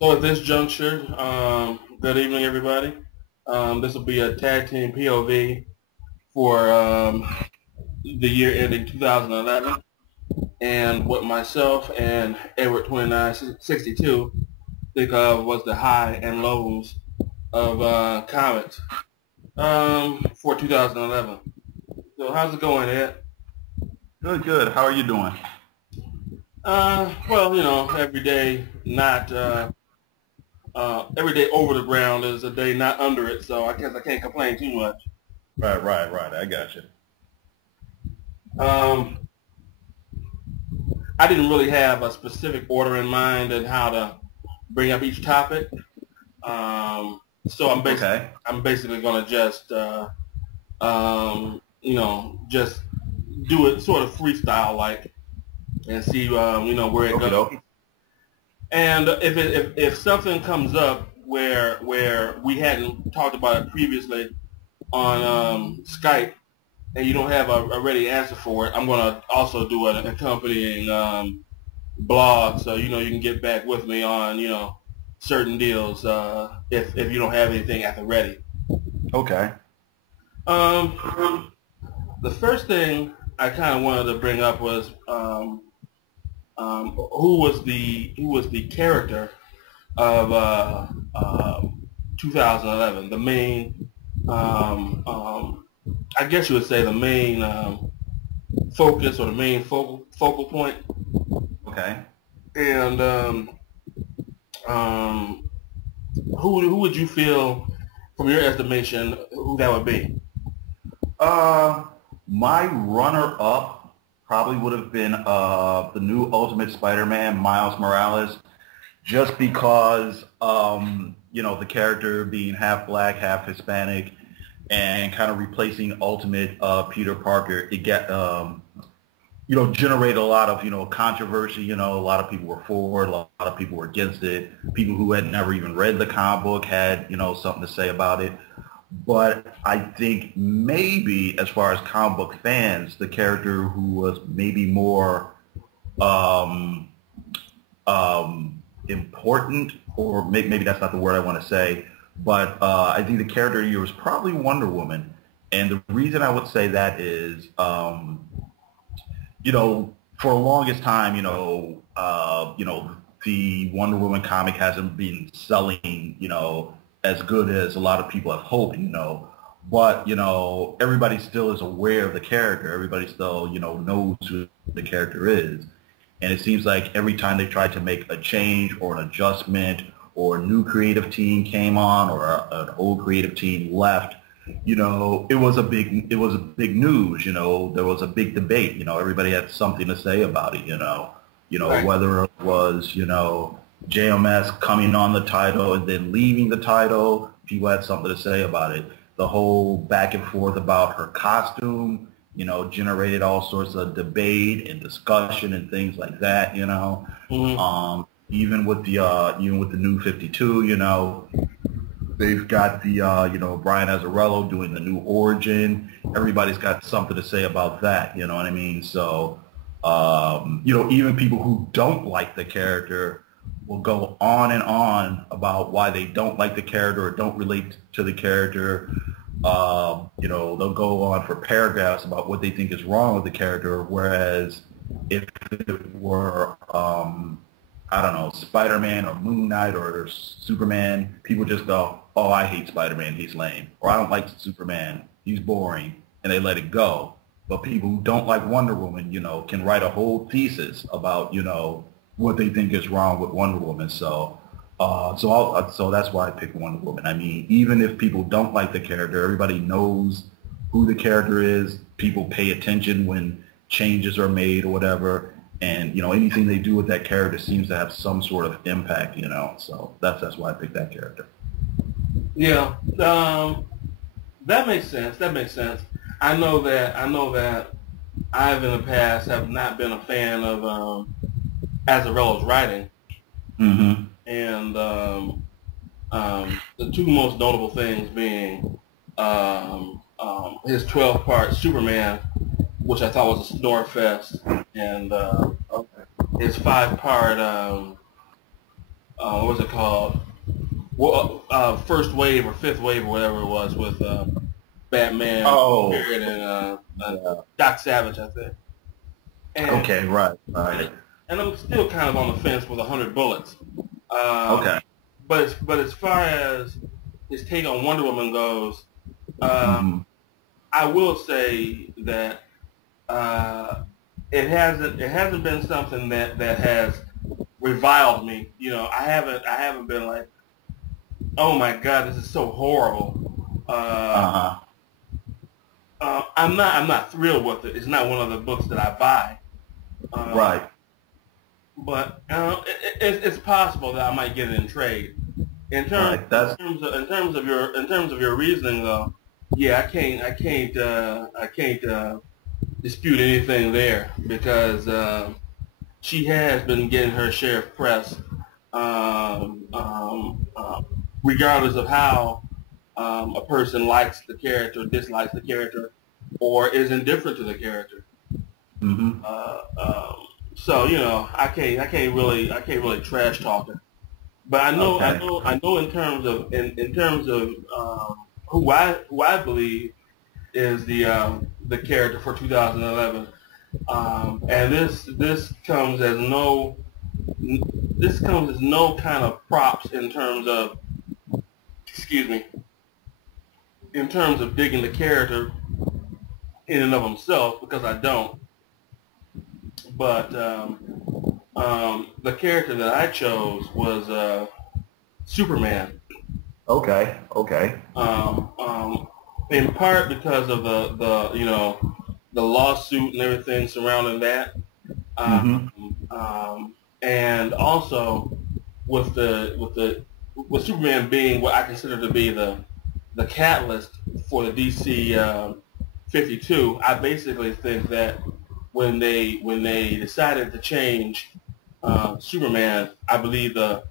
So at this juncture, good evening, everybody. This will be a tag team POV for the year ending 2011, and what myself and Edward 2962 think of was the high and lows of comics for 2011. So how's it going, Ed? Good, good. How are you doing? Well, every day not every day over the ground is a day not under it, so I guess I can't complain too much. Right. I got you. Um, I didn't really have a specific order in mind and how to bring up each topic. So Okay. I'm basically going to just just do it sort of freestyle like and see where it Okie goes. dokie. And if something comes up where we hadn't talked about it previously on Skype, and you don't have a ready answer for it, I'm going to also do an accompanying blog, so you can get back with me on certain deals if you don't have anything at the ready. Okay. Um, the first thing I kind of wanted to bring up was who was the character of 2011, the main I guess you would say the main focus or the main focal point. Okay. And um, who would you feel, from your estimation, who that would be? Uh, my runner-up probably would have been the new Ultimate Spider-Man, Miles Morales, just because the character being half black, half Hispanic, and kind of replacing Ultimate Peter Parker. It get generated a lot of, controversy. A lot of people were for it, a lot of people were against it. People who had never even read the comic book had, something to say about it. But I think maybe as far as comic book fans, the character who was maybe more um, important, or maybe that's not the word I want to say, but I think the character of the year was probably Wonder Woman. And the reason I would say that is, for the longest time, the Wonder Woman comic hasn't been selling, as good as a lot of people have hoped, But, everybody still is aware of the character. Everybody still, knows who the character is. And it seems like every time they tried to make a change or an adjustment or a new creative team came on or an old creative team left, it was a big news. There was a big debate. Everybody had something to say about it. Right. Whether it was JMS coming on the title and then leaving the title, people had something to say about it. The whole back and forth about her costume, generated all sorts of debate and discussion and things like that. Mm-hmm. Even with the new 52, they've got the Brian Azzarello doing the new origin. Everybody's got something to say about that. You know what I mean? So even people who don't like the character will go on and on about why they don't like the character or don't relate to the character. They'll go on for paragraphs about what they think is wrong with the character, whereas if it were, I don't know, Spider-Man or Moon Knight or Superman, people just go, oh, I hate Spider-Man, he's lame. Or I don't like Superman, he's boring, and they let it go. But people who don't like Wonder Woman, can write a whole thesis about, what they think is wrong with Wonder Woman. So that's why I picked Wonder Woman. I mean, even if people don't like the character, everybody knows who the character is. People pay attention when changes are made or whatever, and anything they do with that character seems to have some sort of impact. So that's why I picked that character. Yeah. That makes sense. That makes sense. I know that I've in the past have not been a fan of Azzarello's writing, Mm-hmm. and the two most notable things being his 12-part Superman, which I thought was a snore fest, and Okay. his 5-part what was it called? Well, first wave or fifth wave or whatever it was with Batman, Oh, Spirit, and yeah. Doc Savage, I think. And Okay, right, right. and I'm still kind of on the fence with 100 Bullets. Um, Okay. but as far as his take on Wonder Woman goes, uh, Hmm. I will say that uh, it hasn't been something that has reviled me. You know, I haven't been like, oh my God, this is so horrible. Uh-huh. I'm not thrilled with it. It's not one of the books that I buy. Um, Right, but it's possible that I might get it in trade. In terms right. in That's terms of in terms of your reasoning though, yeah, I can't dispute anything there because she has been getting her share of press, um, um, uh, regardless of how a person likes the character, dislikes the character, or is indifferent to the character. hmm. Uh, um, so you know, I can't really trash talk her. But Okay. I know in terms of who I believe is the character for 2011, and this comes as no kind of props in terms of, excuse me, in terms of digging the character in and of himself, because I don't. But the character that I chose was Superman. Okay. Okay. Um, um, in part because of the lawsuit and everything surrounding that, um, Hmm. and also with Superman being what I consider to be the catalyst for the DC 52. I basically think that when they decided to change Superman, I believe the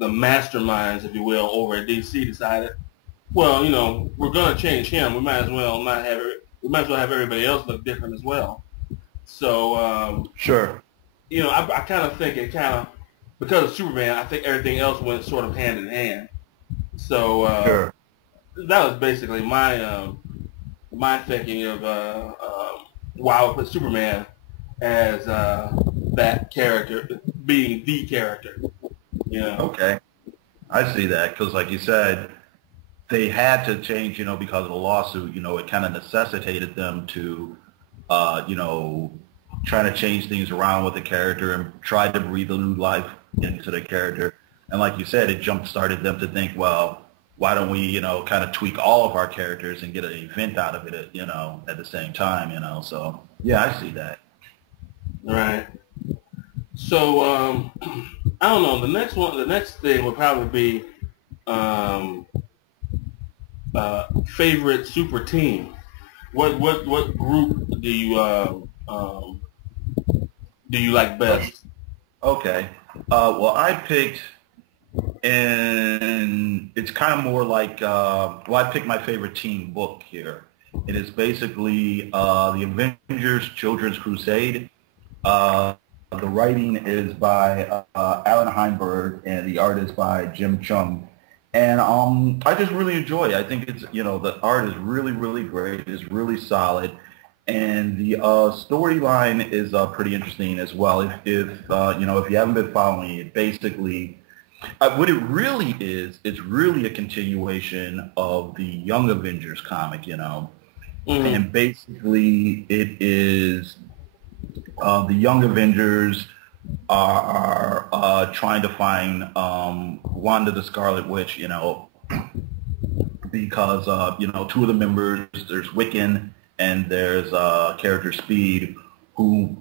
masterminds, if you will, over at DC decided, well, we're going to change him. We might as well not have it. We might as well have everybody else look different as well. So, Sure. I kind of think it kind of, because of Superman, I think everything else went sort of hand in hand. So Sure. that was basically my thinking of why I would put Superman as that character, being the character. You know. Okay. I see that because, like you said, they had to change, because of the lawsuit. It kind of necessitated them to, you know, try to change things around with the character and try to breathe a new life into the character. And like you said, it jump started them to think, well, why don't we, kind of tweak all of our characters and get an event out of it, at the same time. So yeah, I see that. Right. So I don't know. The next thing would probably be um, favorite super team. What group do you like best? Okay. Well, I picked, and it's kind of more like, well, I picked my favorite team book here. It is basically the Avengers Children's Crusade. Uh, the writing is by Alan Heinberg, and the art is by Jim Chung. And I just really enjoy it. I think it's, the art is really, really great. It's really solid. And the storyline is pretty interesting as well. If you haven't been following it, basically, what it really is, it's really a continuation of the Young Avengers comic. Mm-hmm. And basically it is the Young Avengers are trying to find Wanda the Scarlet Witch, because two of the members, there's Wiccan and there's character Speed, who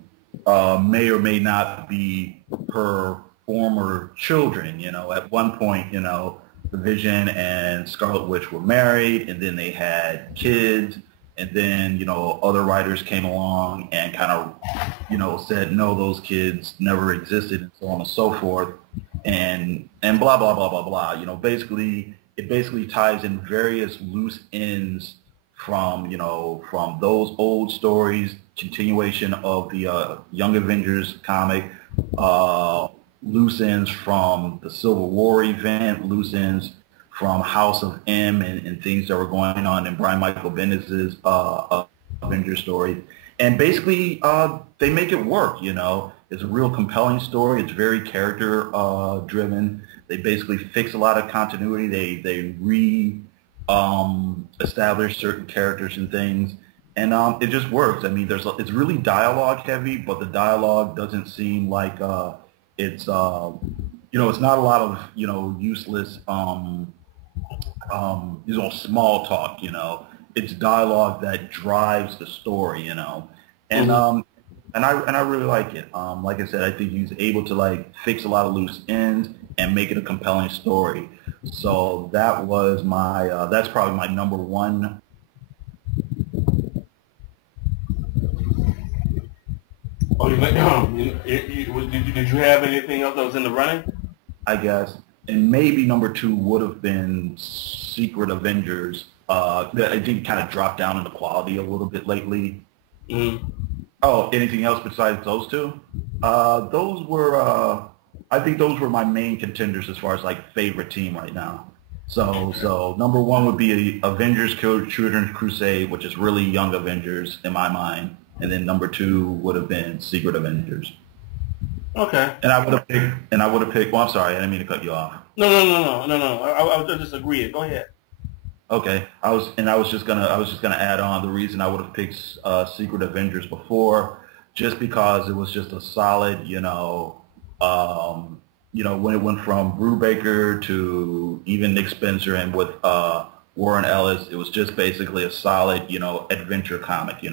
may or may not be her former children. At one point, the Vision and Scarlet Witch were married, and then they had kids, and then other writers came along and kind of said no, those kids never existed, and so on and so forth, and blah blah blah blah blah. Basically it basically ties in various loose ends from those old stories, continuation of the Young Avengers comic, loose ends from the Civil War event, loose ends from House of M and things that were going on in Brian Michael Bendis's Avengers story. And basically, they make it work, you know. It's a real compelling story. It's very character driven. They basically fix a lot of continuity. They establish certain characters and things. And it just works. I mean, it's really dialogue heavy, but the dialogue doesn't seem like it's it's not a lot of useless small talk. It's dialogue that drives the story. And I really like it. Like I said, I think he's able to fix a lot of loose ends and make it a compelling story. So that was that's probably my number one. Oh, did you have anything else that was in the running? I guess, and maybe number two would have been Secret Avengers. That I think kind of dropped down in the quality a little bit lately. Mm-hmm. Oh, anything else besides those two? Those were, I think those were my main contenders as far as favorite team right now. So number one would be Avengers Children's Crusade, which is really Young Avengers in my mind. And then number two would have been Secret Avengers. Okay. And I would have picked. Well, I'm sorry, I didn't mean to cut you off. No. I would just agree. Go ahead. Okay. I was just gonna add on the reason I would have picked Secret Avengers before, just because it was just a solid, when it went from Brubaker to even Nick Spencer and with Warren Ellis, it was just basically a solid, adventure comic. It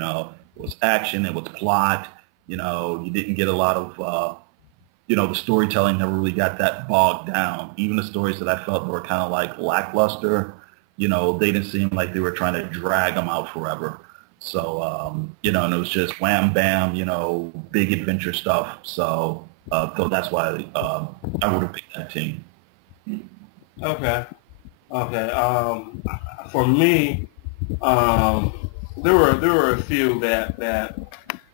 was action, it was plot. You didn't get a lot of, the storytelling never really got that bogged down. Even the stories that I felt were kind of lackluster, they didn't seem like they were trying to drag them out forever. So, and it was just wham, bam, big adventure stuff. So that's why I would have picked that team. Okay. For me, there were a few that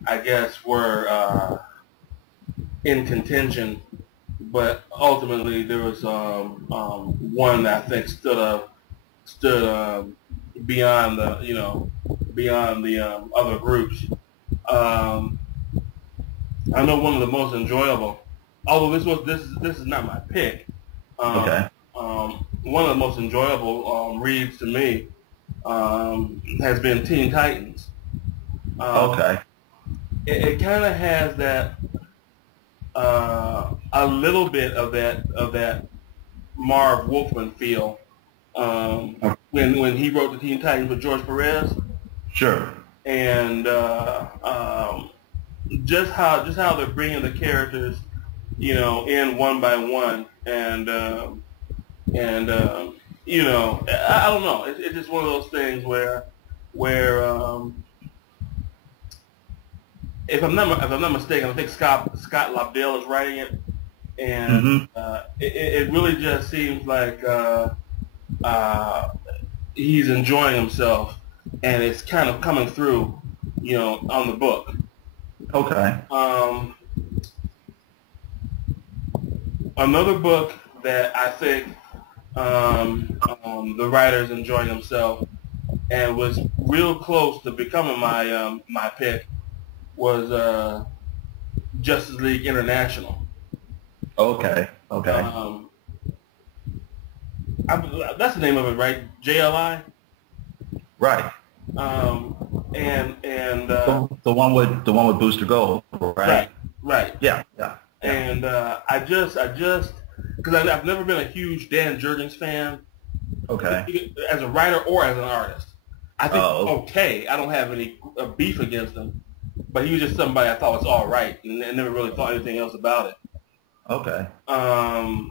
I guess were in contention, but ultimately there was one that I think stood beyond the other groups. I know one of the most enjoyable, although this is not my pick. Okay. One of the most enjoyable reads to me has been Teen Titans. Okay. It kind of has that a little bit of that Marv Wolfman feel when he wrote the Teen Titans with George Perez. Sure. And just how they're bringing the characters, in one by one, and I don't know. It's just one of those things where if I'm not mistaken, I think Scott Lobdell is writing it, and it really just seems like he's enjoying himself, and it's kind of coming through, on the book. Okay. Another book that I think the writer's enjoying himself and was real close to becoming my pick was Justice League International. Okay. That's the name of it, right? JLI. Right. And the one with Booster Gold, right? Right. Yeah. And I just because I've never been a huge Dan Jurgens fan. Okay. As a writer or as an artist, I think okay. I don't have any beef against him, but he was just somebody I thought was all right, and I never really thought anything else about it. Okay. I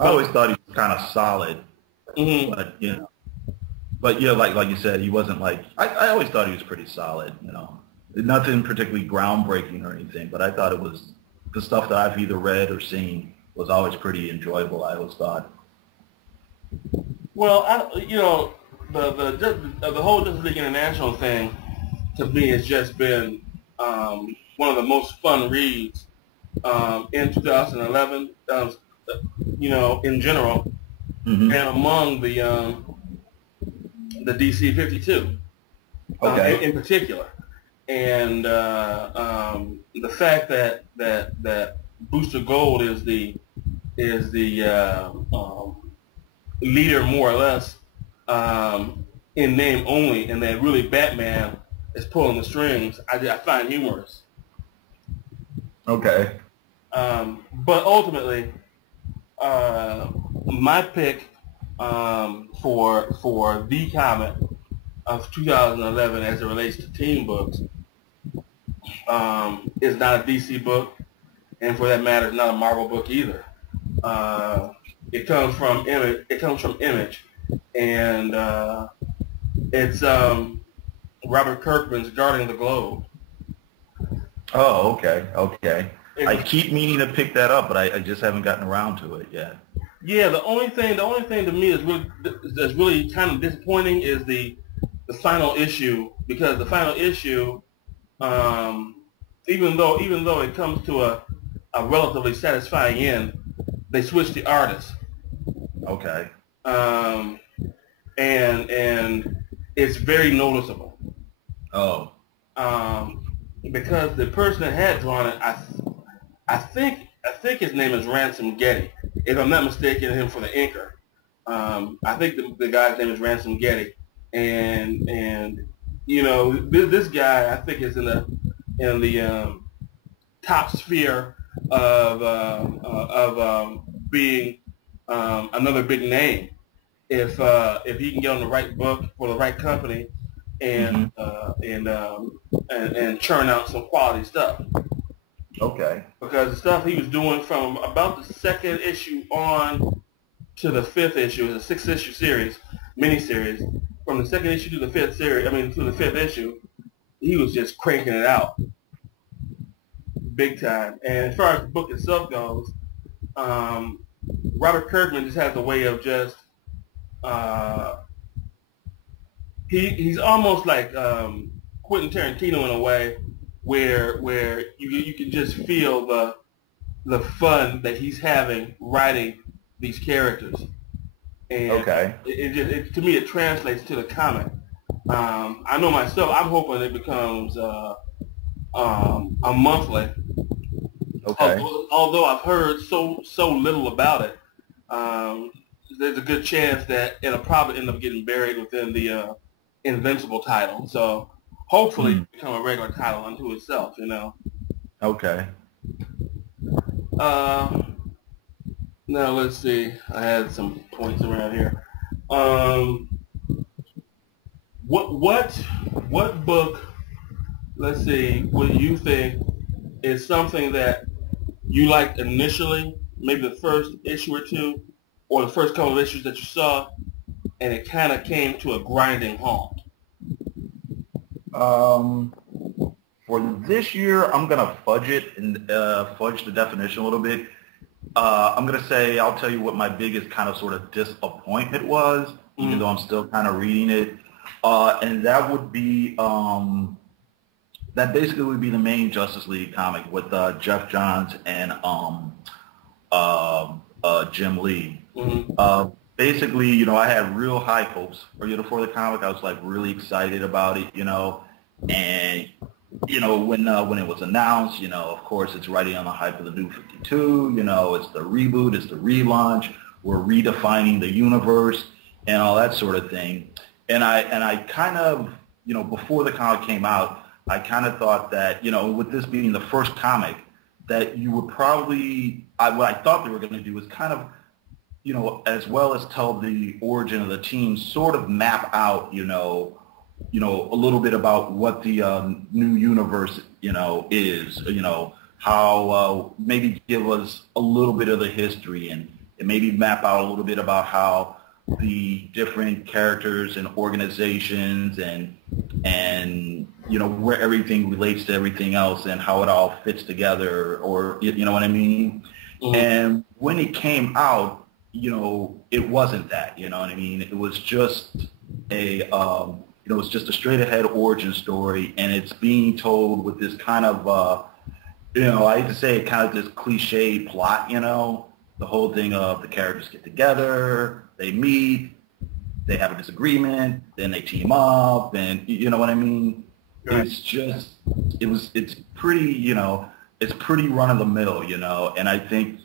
always thought he was kind of solid, mm-hmm. but like you said, he wasn't I always thought he was pretty solid. Nothing particularly groundbreaking or anything, but I thought it was the stuff that I've either read or seen was always pretty enjoyable. I always thought. Well, the whole Justice League International thing to me has just been one of the most fun reads in 2011, in general, Mm-hmm. and among the DC 52 Okay. in particular. And the fact that Booster Gold is the leader more or less in name only, and that really Batman is pulling the strings, I find humorous. Okay. But ultimately, my pick for the comic of 2011 as it relates to team books is not a DC book, and for that matter, it's not a Marvel book either. It comes from Image. It comes from Image, and it's Robert Kirkman's Guarding the Globe. Oh, okay. Okay. I It, keep meaning to pick that up, but I just haven't gotten around to it yet. yeah, the only thing to me that's really kind of disappointing is the final issue, because the final issue, um, even though it comes to a relatively satisfying end, they switch the artist, Okay. um, and it's very noticeable, Oh. um, because the person that had drawn it, I think his name is Ransom Getty, if I'm not mistaken, him for the inker. I think the guy's name is Ransom Getty, and this guy I think is in the top sphere of being another big name if he can get on the right book for the right company Mm-hmm. and churn out some quality stuff. Okay. Because the stuff he was doing from about the second issue on to the fifth issue, it was a 6-issue series, miniseries. From the second issue to the to the fifth issue, he was just cranking it out, big time. And as far as the book itself goes, um, Robert Kirkman just has a way of just uh, he's almost like Quentin Tarantino in a way, where you can just feel the fun that he's having writing these characters, and Okay. to me it translates to the comic. I know myself. I'm hoping it becomes a monthly. Okay. Although I've heard so little about it, there's a good chance that it'll probably end up getting buried within the Invincible title. So hopefully Hmm. it become a regular title unto itself. Okay. Uh, Now let's see. I had some points around here. Um, what book? Let's see. What you think is something that you liked initially? Maybe the first issue or two, or the first couple of issues that you saw, and it kind of came to a grinding halt. Um, for this year, I'm gonna fudge it and fudge the definition a little bit. I'm gonna say I'll tell you what my biggest kind of sort of disappointment was, even Mm-hmm. though I'm still kind of reading it, and that would be that basically would be the main Justice League comic with Jeff Johns and Jim Lee. Mm-hmm. Basically, I had real high hopes for the comic. I was like really excited about it, and when it was announced, of course, it's riding on the hype of the New 52. It's the reboot, it's the relaunch. We're redefining the universe and all that sort of thing. And I kind of, before the comic came out, I kind of thought that, with this being the first comic, that you would probably, what I thought they were going to do was kind of, as well as tell the origin of the team, sort of map out, a little bit about what the new universe, is, how maybe give us a little bit of the history and maybe map out a little bit about how the different characters and organizations and where everything relates to everything else and how it all fits together, or you know what I mean? Mm-hmm. And when it came out, it wasn't that, you know what I mean? It was just it's just a straight ahead origin story, and it's being told with this kind of I hate to say it, kind of this cliche plot, the whole thing of the characters get together, they meet, they have a disagreement, then they team up, and you know what I mean? Right. It's just, it's pretty, it's pretty run of the mill, and I think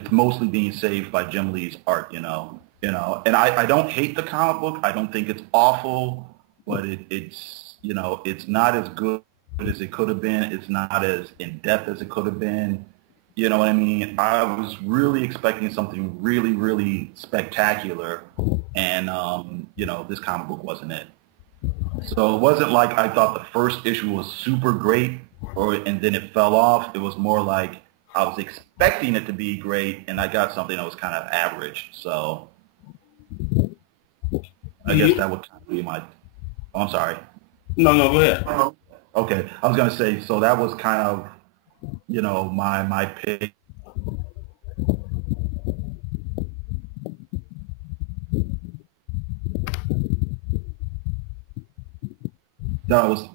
it's mostly being saved by Jim Lee's art, and I don't hate the comic book. I don't think it's awful, but it's not as good as it could have been. It's not as in-depth as it could have been. You know what I mean? I was really expecting something really, really spectacular, and, this comic book wasn't it. So it wasn't like I thought the first issue was super great, and then it fell off. It was more like I was expecting it to be great, and I got something that was kind of average. So I guess that would kind of be my... Oh, I'm sorry. No, go ahead. Okay, I was going to say, so that was kind of, my pick. That I was,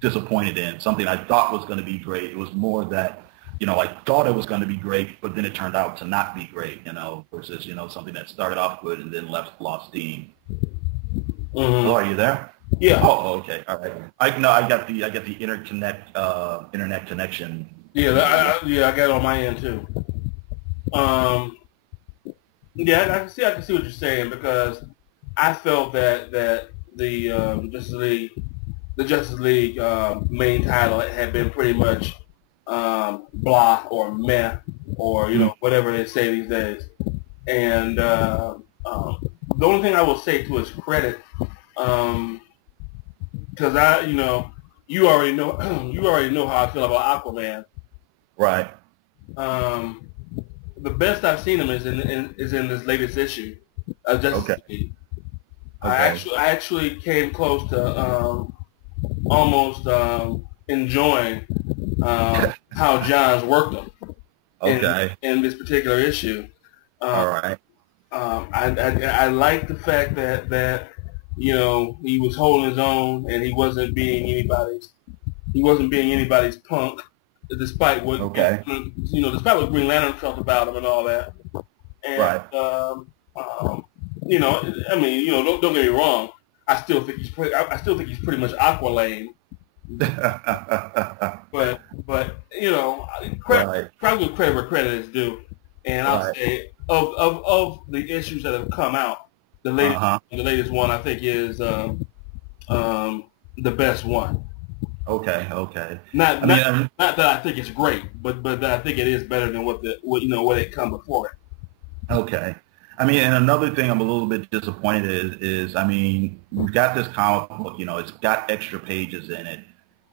disappointed in. Something I thought was going to be great. It was more that, I thought it was going to be great, but then it turned out to not be great, versus, something that started off good and then lost steam. Mm-hmm. Hello, are you there? Yeah. Oh, okay. All right. I got the internet connection. Yeah, I got it on my end too. Yeah, I can see what you're saying, because I felt that the Justice League main title had been pretty much blah or meh or whatever they say these days. And the only thing I will say to his credit, because you already know how I feel about Aquaman. Right. The best I've seen him is in this latest issue of Justice League. Okay. I actually came close to almost enjoying how Johns worked him. Okay. In this particular issue. All right. I like the fact that he was holding his own and he wasn't being anybody's punk, despite what despite what Green Lantern felt about him and all that. And, right. Don't get me wrong. I still think he's pretty much Aqualane. but credit where credit is due, and I'll say of the issues that have come out, the latest one I think is the best one. Okay. Not that I think it's great, but that I think it is better than what had come before it. Okay. And another thing I'm a little bit disappointed is we've got this comic book, it's got extra pages in it.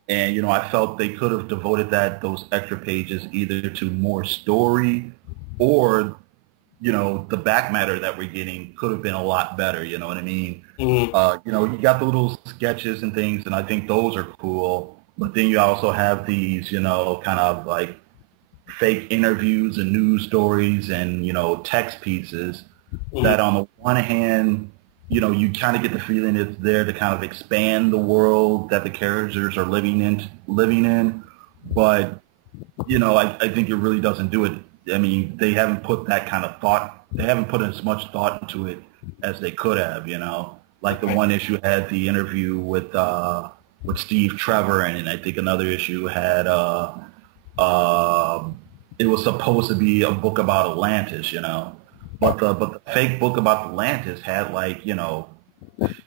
And, I felt they could have devoted those extra pages either to more story or, the back matter that we're getting could have been a lot better, you know what I mean? Mm-hmm. You got the little sketches and things, and I think those are cool. But then you also have these, kind of like fake interviews and news stories and, text pieces that on the one hand, you kind of get the feeling it's there to kind of expand the world that the characters are living in. But, I think it really doesn't do it. They haven't put that kind of thought, they haven't put as much thought into it as they could have, Like the one issue had the interview with Steve Trevor, and I think another issue had, it was supposed to be a book about Atlantis, But the fake book about Atlantis had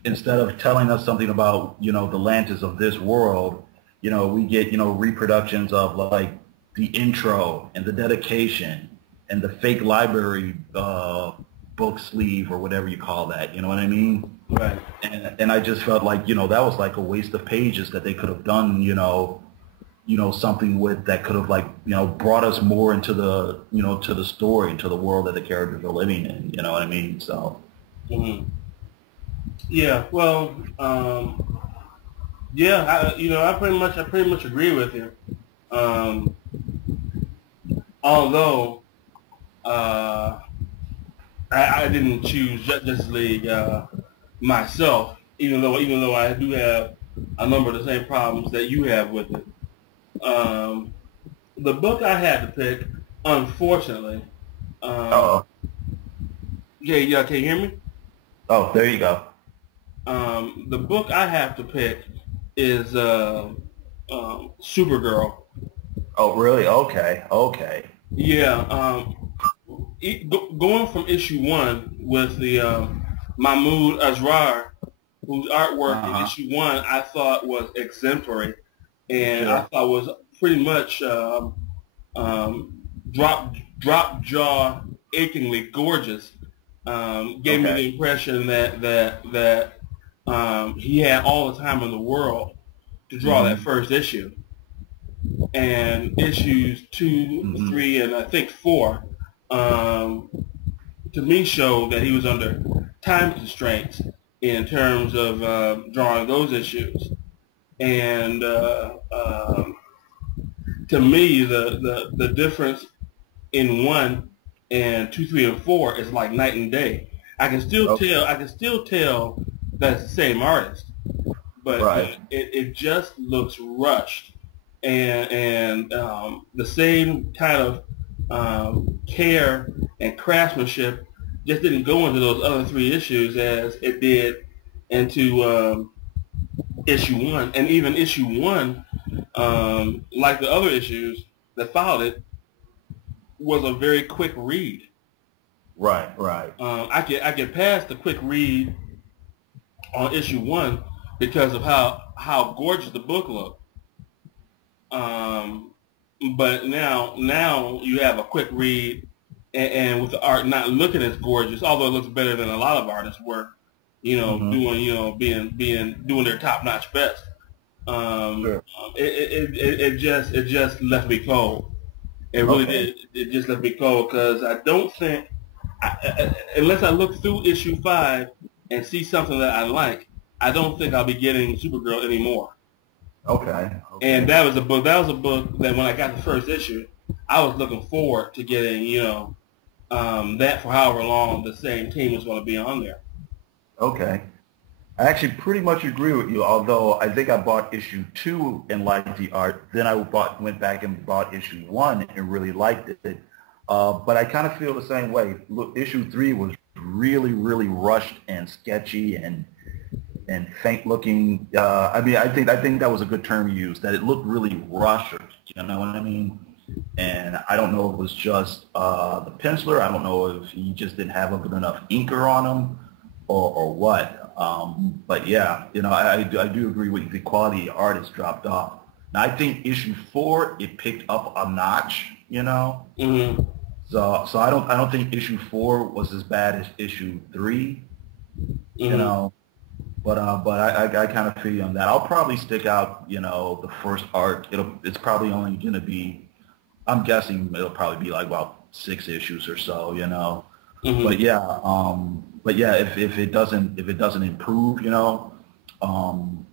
instead of telling us something about, the Atlantis of this world, we get, reproductions of like the intro and the dedication and the fake library book sleeve or whatever you call that. You know what I mean? Right. And I just felt like, that was like a waste of pages that they could have done, something with that could have brought us more into the, to the story, into the world that the characters are living in. You know what I mean? So. Mm-hmm. Yeah. Well. I pretty much agree with you. Although I didn't choose Justice League myself, even though I do have a number of the same problems that you have with it. the book I had to pick, unfortunately, Oh, yeah, can you hear me? oh, there you go. The book I have to pick is Supergirl. Oh, really? Okay, okay. Yeah, going from issue one with the Mahmoud Asrar, whose artwork in Uh-huh. issue one I thought was exemplary, and I Sure. thought was pretty much um, drop jaw achingly gorgeous. Gave me Okay. the impression that he had all the time in the world to draw that Mm-hmm. first issue, and issues two, Mm-hmm. three, and I think four, um, to me showed that he was under time constraints in terms of drawing those issues. And to me, the difference in one and two, three, and four is like night and day. Okay. I can still tell that it's the same artist, but Right. it just looks rushed, and the same kind of care and craftsmanship just didn't go into those other three issues as it did into issue one, and even issue one, like the other issues that followed it, was a very quick read. Right. Right. I get past the quick read on issue one because of how gorgeous the book looked. Um, but now you have a quick read, and with the art not looking as gorgeous, although it looks better than a lot of artists' work, Mm-hmm. doing being doing their top notch best. Sure. It just left me cold. It really Okay. did. It just left me cold because I don't think, unless I look through issue five and see something that I like, I don't think I'll be getting Supergirl anymore. Okay. And Okay. that was a book. That was a book that when I got the first issue, I was looking forward to getting. That for however long the same team was going to be on there. Okay. I actually pretty much agree with you, although I think I bought issue two and liked the art. Then went back and bought issue one and really liked it. But I kind of feel the same way. Look, issue three was really, really rushed and sketchy and faint looking. I mean, I think that was a good term you used. That it looked really rushed. You know what I mean? And I don't know if it was just the penciler. I don't know if he just didn't have a good enough inker on him or what. But yeah, I do agree with you. The quality of art has dropped off. Now I think issue four it picked up a notch. Mm-hmm. So I don't think issue four was as bad as issue three. You Mm-hmm. know, but I kind of feel you on that. I'll probably stick out. The first arc. It's probably only gonna be. I'm guessing it'll probably be like about 6 issues or so. Mm-hmm. But yeah, if it doesn't improve, um,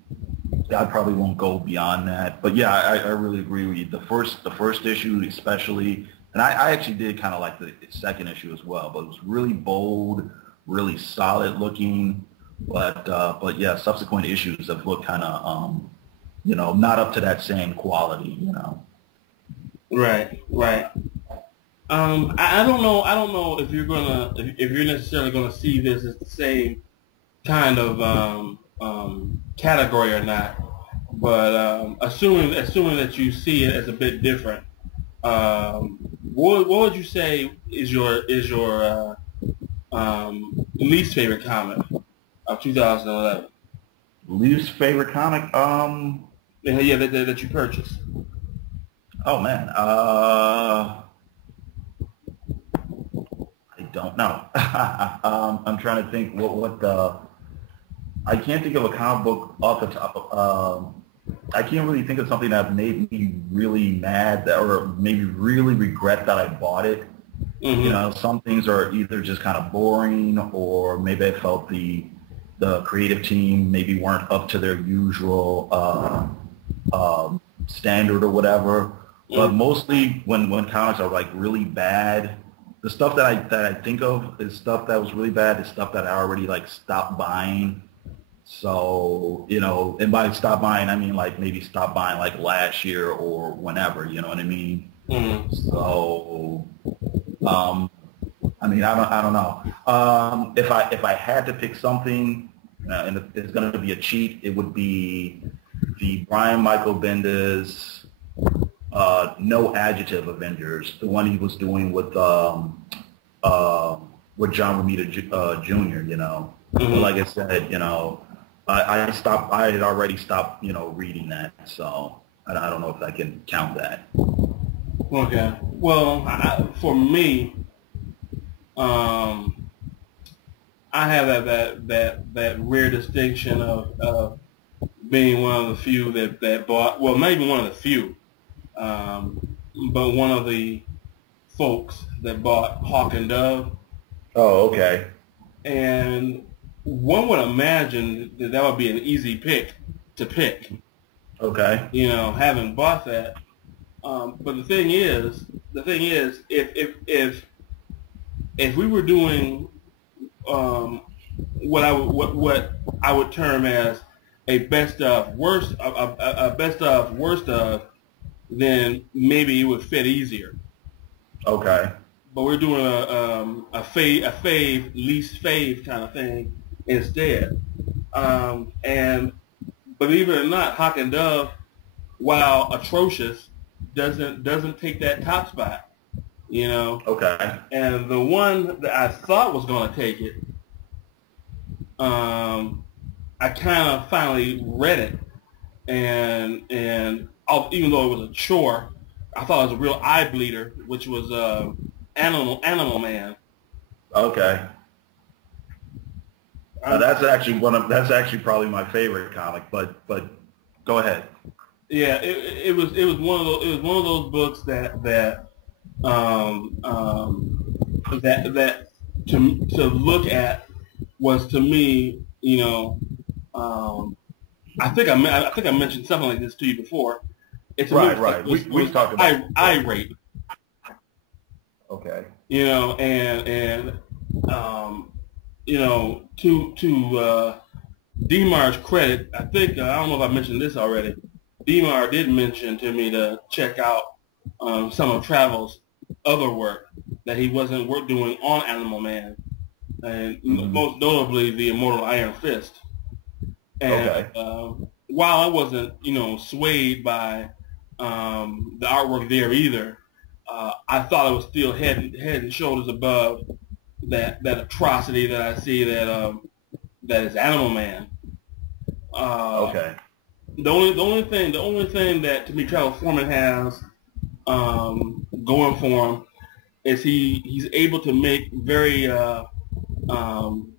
I probably won't go beyond that. But yeah, I really agree with you. The first issue especially, and I actually did kind of like the second issue as well. But it was really bold, really solid looking. But yeah, subsequent issues have looked kind of not up to that same quality. Right. Right. I don't know. I don't know if if you're necessarily gonna see this as the same kind of category or not. But assuming that you see it as a bit different, what would you say is your least favorite comic of 2011? Least favorite comic? Yeah, that you purchased. Oh man, I don't know. I'm trying to think what the. I can't think of a comic book off the top of. I can't really think of something that made me really mad or maybe really regret that I bought it. Mm-hmm. Some things are either just kind of boring or maybe I felt the creative team maybe weren't up to their usual standard or whatever. But Mm-hmm. mostly when comics are like really bad, the stuff that I think of is stuff that was really bad is stuff that I already like stopped buying. So, and by stop buying, I mean like maybe stop buying like last year or whenever, you know what I mean? Mm. So, I mean, I don't know. If I had to pick something, and it's going to be a cheat, it would be the Brian Michael Bendis no adjective Avengers, the one he was doing with John Romita Jr. You know, but Mm-hmm. like I said, you know, I stopped. I had already stopped, you know, reading that, so I don't know if I can count that. Okay. Well, for me, um, I have that rare distinction of being one of the few that bought. Well, not even one of the few, um, but one of the folks that bought Hawk and Dove, Oh, okay, and one would imagine that that would be an easy pick to pick. okay, You know, having bought that. But the thing is, if we were doing um, what I would term as a best of worst a best of worst of, then maybe it would fit easier. okay, But we're doing a fave least fave kind of thing instead. And believe it or not, Hawk and Dove, while atrocious, doesn't take that top spot. You know, okay, and the one that I thought was going to take it, I kind of finally read it, and even though it was a chore, I thought it was a real eye bleeder, which was Animal Man. okay. I'm, That's actually probably my favorite comic, but go ahead. yeah, it was one of those books um, um, that to look at was to me, you know, um, I think I mentioned something like this to you before. It to me Right, right. We was talked about it before. irate, Okay. you know, um, you know, to Demar's credit, I think I don't know if I mentioned this already. Demar did mention to me to check out some of Travel's other work that he wasn't work doing on Animal Man, and Hmm. most notably the Immortal Iron Fist. And Okay. while I wasn't, you know, swayed by the artwork there either, I thought it was still head and shoulders above that atrocity that I see that is Animal Man. Uh, Okay. the only thing that to me Travel Foreman has going for him is he's able to make very um,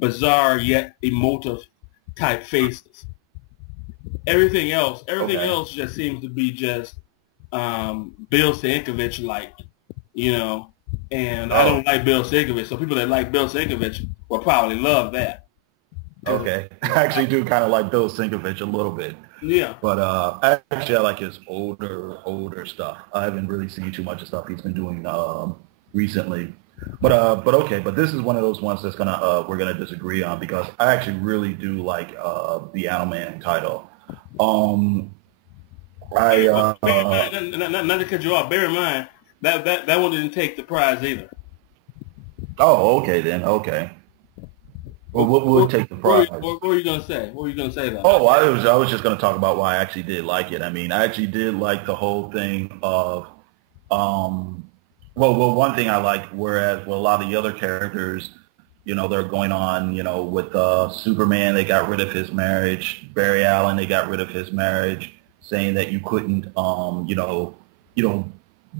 bizarre yet emotive type faces. Everything Okay. else just seems to be just Bill Sienkiewicz like, you know. And I don't Oh, like Bill Sienkiewicz, so people that like Bill Sienkiewicz will probably love that. Cause okay. I actually do kind of like Bill Sinkovich a little bit, yeah, but actually I like his older stuff. I haven't really seen too much of stuff he's been doing recently. But okay. But this is one of those ones that's gonna we're gonna disagree on because I actually really do like the Animal Man title. Um, I bear in mind, not to cut you off. Bear in mind that one didn't take the prize either. oh, okay then. Okay. Well, What, what would take the prize? what were you gonna say? What were you gonna say though? Oh, I was just going to talk about why I actually did like it. I mean, I actually did like the whole thing of um, one thing I liked, whereas with a lot of the other characters, you know, they're going on, you know, with Superman, they got rid of his marriage. Barry Allen, they got rid of his marriage, saying that you couldn't, you know,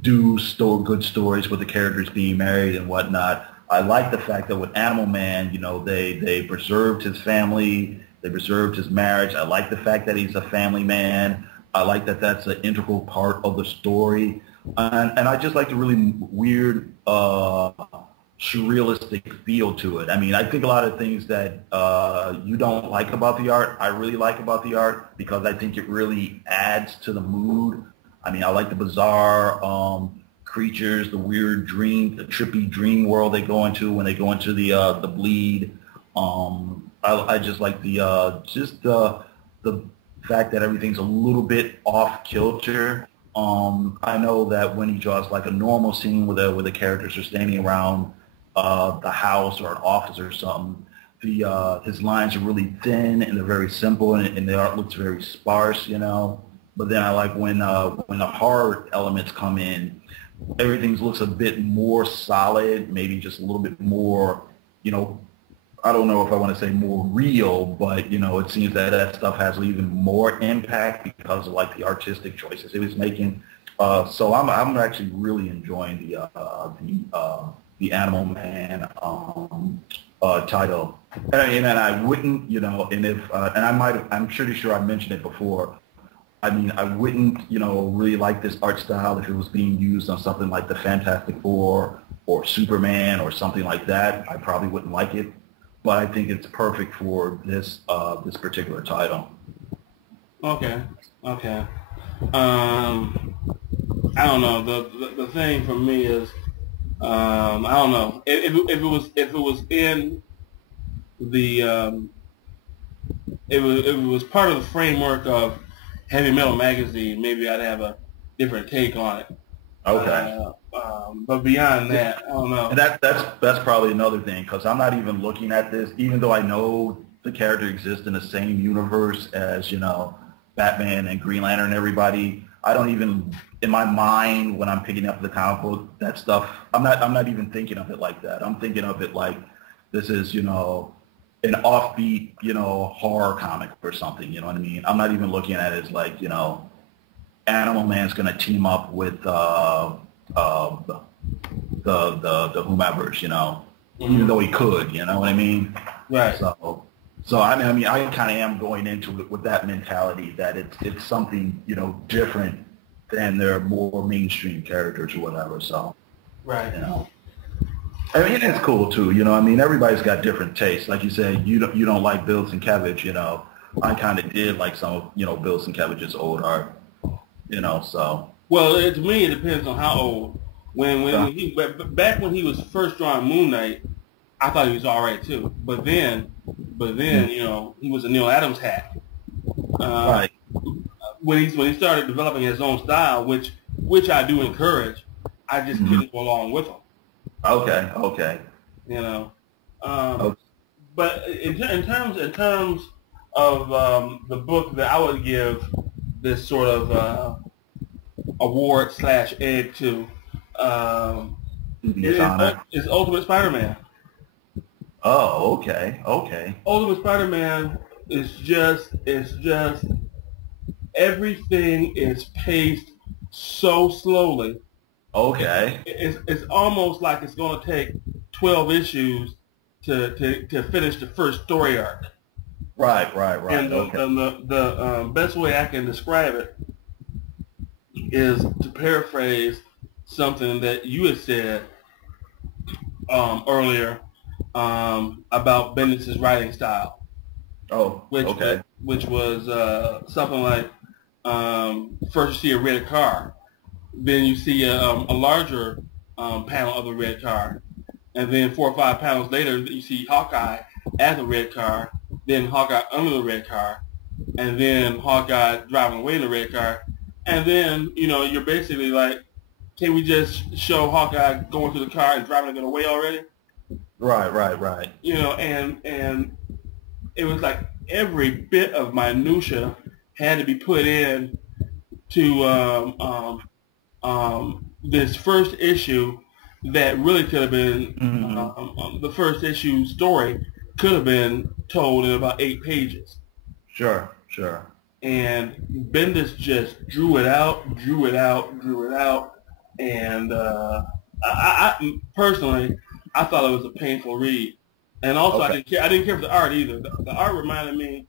do good stories with the characters being married and whatnot. I like the fact that with Animal Man, you know, they preserved his family, they preserved his marriage. I like the fact that he's a family man. I like that that's an integral part of the story. And I just like the really weird, surrealistic feel to it. I mean, I think a lot of things that you don't like about the art, I really like about the art because I think it really adds to the mood. I mean, I like the bizarre creatures, the weird dream, the trippy dream world they go into when they go into the bleed. I just like the fact that everything's a little bit off kilter. I know that when he draws like a normal scene where the characters are standing around the house or an office or something, his lines are really thin and they're very simple, and the art looks very sparse, you know. But then I like when the horror elements come in, everything looks a bit more solid, maybe just a little bit more, you know, I don't know if I want to say more real, but you know, it seems that that stuff has even more impact because of like the artistic choices he was making. So I'm actually really enjoying the Animal Man title, and I wouldn't, you know, and if and I'm pretty sure I mentioned it before. I mean, I wouldn't, you know, really like this art style if it was being used on something like the Fantastic Four or Superman or something like that. I probably wouldn't like it, but I think it's perfect for this particular title. Okay. Okay. I don't know. The thing for me is, I don't know if it was in the if it was part of the framework of Heavy Metal magazine, maybe I'd have a different take on it. Okay. But beyond that, I don't know. And that's probably another thing, because I'm not even looking at this, even though I know the character exists in the same universe as, you know, Batman and Green Lantern and everybody. I don't even, in my mind, when I'm picking up the comic book, that stuff, I'm not even thinking of it like that. I'm thinking of it like this is, you know, an offbeat, you know, horror comic or something. You know what I mean? I'm not even looking at it as like, you know, Animal Man's going to team up with the whomever's, you know, even though he could, you know what I mean? Right. So I mean, I kind of am going into it with that mentality that it's something, you know, different than their more mainstream characters or whatever. So, right. You know, I mean, it's cool too. You know, I mean, everybody's got different tastes. Like you said, you don't like Bill Sienkiewicz, you know. I kind of did like some of, you know, Bill Sienkiewicz's old art, you know. So. Well, to me, it depends on how old. Back when he was first drawing Moon Knight, I thought he was all right too. But then, you know, he was a Neil Adams hack. Right. When he started developing his own style, which I do encourage, I just couldn't go along with him. Okay. You know, Okay. but in terms of the book that I would give this sort of award / egg to, is Ultimate Spider-Man. Oh, okay. Ultimate Spider-Man is just everything is paced so slowly. Okay. It's almost like it's going to take 12 issues to finish the first story arc. Right. And the best way I can describe it is to paraphrase something that you had said earlier about Bendis' writing style. Oh, okay. Which was something like first you see a red car, then you see a larger panel of the red car, and then 4 or 5 panels later you see Hawkeye at the red car, then Hawkeye under the red car, and then Hawkeye driving away in the red car, and then, you know, you're basically like, can we just show Hawkeye going to the car and driving it away already? Right. You know, and it was like every bit of minutia had to be put in to this first issue that really could have been the first issue story could have been told in about 8 pages. Sure. And Bendis just drew it out, and I personally, I thought it was a painful read. And also, I didn't care for the art either. The art reminded me,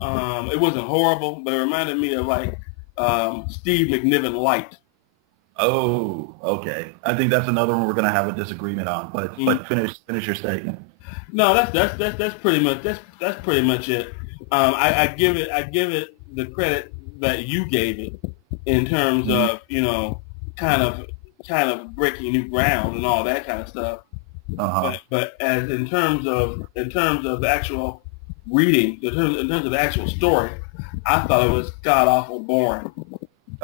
it wasn't horrible, but it reminded me of like Steve McNiven light. Oh, okay. I think that's another one we're going to have a disagreement on. But finish your statement. No, that's pretty much it. I give it the credit that you gave it in terms of, you know, kind of breaking new ground and all that kind of stuff. But as in terms of the actual reading, in terms of the actual story, I thought it was god awful boring.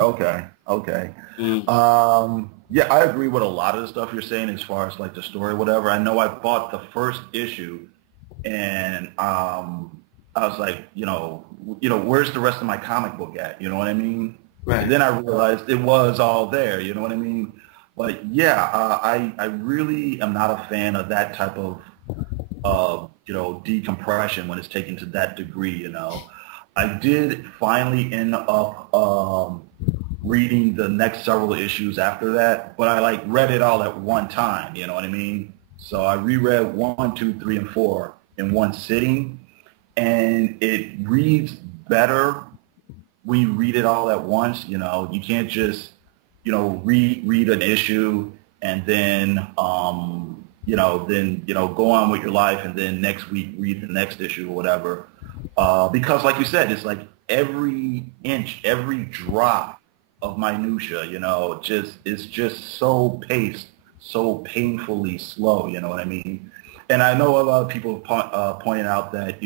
Okay. Okay. Mm. Yeah, I agree with a lot of the stuff you're saying as far as like the story, whatever. I know I bought the first issue, and I was like, where's the rest of my comic book at? You know what I mean? And Right. then I realized it was all there. You know what I mean? But yeah, I really am not a fan of that type of decompression when it's taken to that degree. I did finally end up reading the next several issues after that, but I like read it all at one time. You know what I mean? So I reread 1, 2, 3, and 4 in one sitting, and it reads better when you read it all at once. You can't just read an issue and then go on with your life, and then next week read the next issue or whatever. Because like you said, it's like every inch, every drop of minutia, it's just so paced, so painfully slow, you know what I mean? And I know a lot of people pointed out that,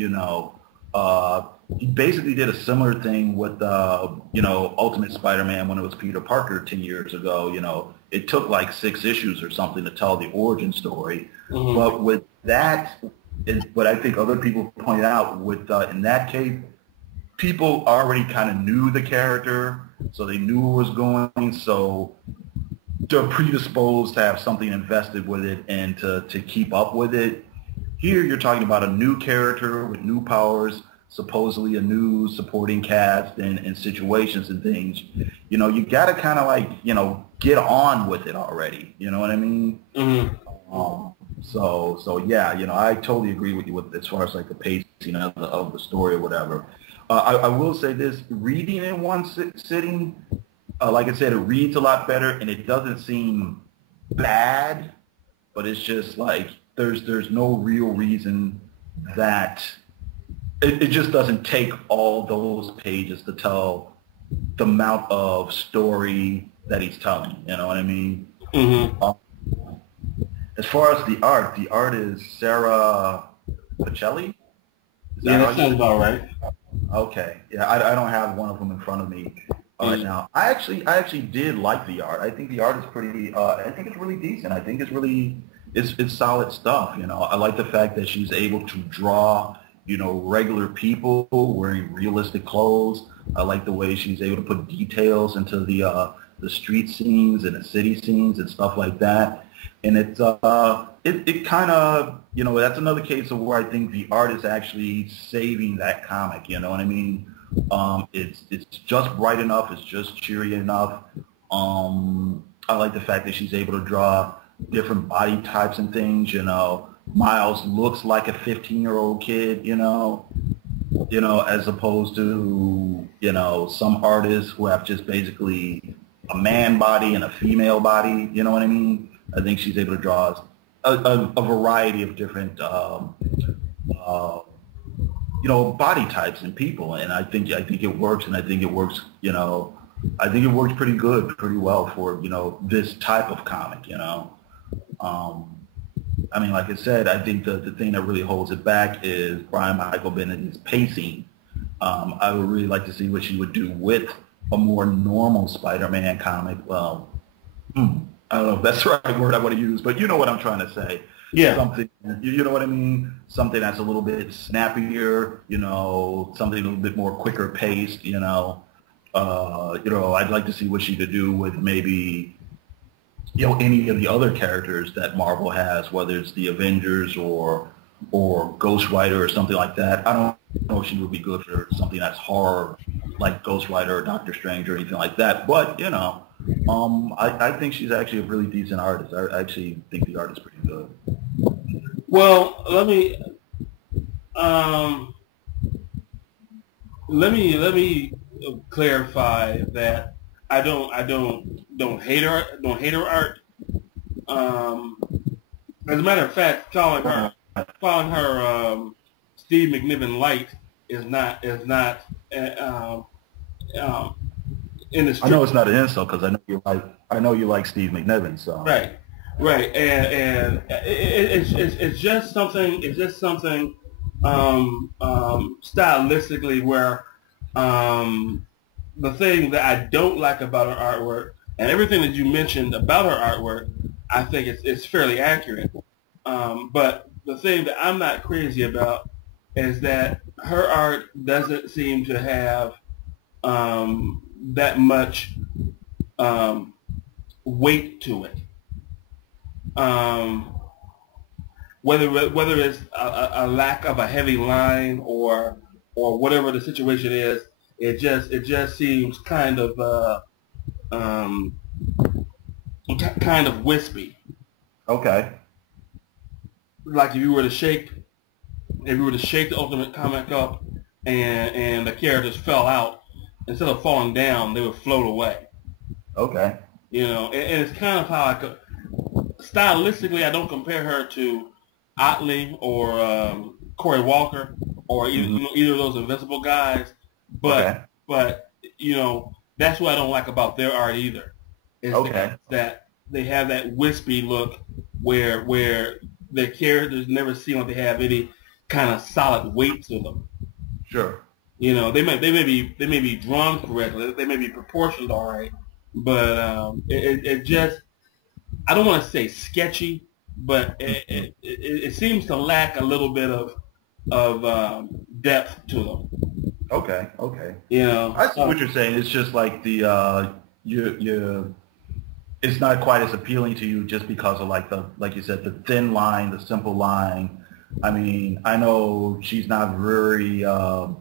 he basically did a similar thing with, Ultimate Spider-Man when it was Peter Parker 10 years ago. It took like 6 issues or something to tell the origin story. Mm-hmm. But with that, is what I think other people pointed out with, in that case, people already kind of knew the character, so they knew where it was going, so they're predisposed to have something invested with it and to keep up with it. Here you're talking about a new character with new powers, supposedly a new supporting cast and situations and things. You got to kind of like, get on with it already. You know what I mean? Mm-hmm. So yeah, I totally agree with you with as far as like the pacing of the story or whatever. I will say this, reading in one sitting, like I said, it reads a lot better, and it doesn't seem bad, but it's just like there's no real reason that it just doesn't take all those pages to tell the amount of story that he's telling. You know what I mean? Mm-hmm. As far as the art is Sarah Pacelli. Yeah, that sounds about right. Okay. Yeah, I don't have one of them in front of me right now. I actually did like the art. I think the art is pretty. I think it's really decent. I think it's solid stuff. I like the fact that she's able to draw regular people wearing realistic clothes. I like the way she's able to put details into the street scenes and the city scenes and stuff like that. And it kind of, that's another case of where I think the art is actually saving that comic. You know what I mean? It's just bright enough. It's just cheery enough. I like the fact that she's able to draw different body types and things. Miles looks like a 15-year-old kid. As opposed to some artists who have just basically a man body and a female body. You know what I mean? I think she's able to draw a variety of different, body types and people, and I think it works, and I think it works, I think it works pretty good, pretty well for this type of comic. I mean, like I said, I think the thing that really holds it back is Brian Michael Bennett's pacing. I would really like to see what she would do with a more normal Spider-Man comic. Well, I don't know if that's the right word I want to use, but you know what I'm trying to say. Yeah. Something, you know what I mean? Something that's a little bit snappier, something a little bit more quicker paced, I'd like to see what she could do with maybe, any of the other characters that Marvel has, whether it's the Avengers or Ghost Rider or something like that. I don't know if she would be good for something that's horror, like Ghost Rider or Doctor Strange or anything like that, but, I think she's actually a really decent artist. I actually think the art is pretty good. Well, let me clarify that I don't hate her art. As a matter of fact, calling her Steve McNiven light is not in the I know it's not an insult because I know you like Steve McNiven, so right, and it's just something stylistically where the thing that I don't like about her artwork, and everything that you mentioned about her artwork, I think it's fairly accurate. But the thing that I'm not crazy about is that her art doesn't seem to have that much um, weight to it. Um, whether it's a lack of a heavy line or whatever the situation is, it just seems um, kind of wispy. Okay. Like if you were to shake the Ultimate comic up and the characters fell out, instead of falling down, they would float away. Okay. And it's kind of how stylistically, I don't compare her to Otley or Corey Walker or Hmm. either of those Invincible guys, but Okay. but that's what I don't like about their art either. Is Okay. that they have that wispy look where their characters never seem like they have any kind of solid weight to them. Sure. They may be drawn correctly, they may be proportioned all right, but it just, I don't want to say sketchy, but Mhm. it seems to lack a little bit of depth to them. Okay. Okay. You know, I see what you're saying. It's just like the you it's not quite as appealing to you just because of like the like you said the thin line, the simple line. I mean, I know she's not very her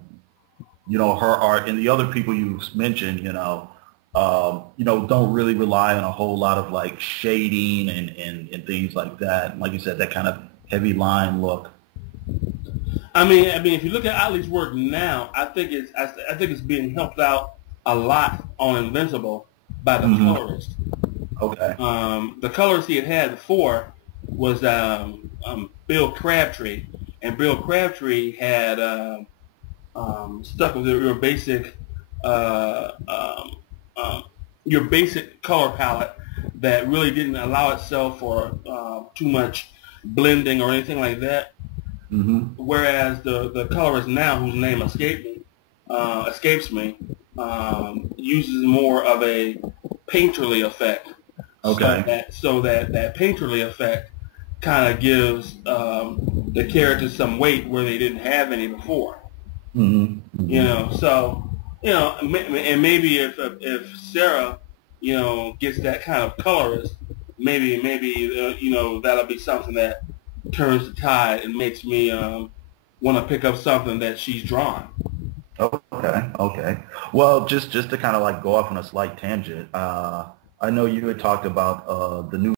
art and the other people you mentioned, don't really rely on a whole lot of like shading and things like that. Like you said, that kind of heavy line look. I mean, if you look at Otley's work now, I think it's being helped out a lot on Invincible by the Hmm. colorist. Okay. The colorist he had before was Bill Crabtree, and Bill Crabtree had stuck with uh, um, your basic color palette that really didn't allow itself for too much blending or anything like that. Hmm. Whereas the colorist now, whose name escapes me, uses more of a painterly effect. So Okay. that painterly effect kind of gives the characters some weight where they didn't have any before. Hmm. Hmm. So and maybe if Sarah, gets that kind of colorist, maybe that'll be something that turns the tide and makes me want to pick up something that she's drawn. Okay, okay. Well, just to kind of like go off on a slight tangent, I know you had talked about the new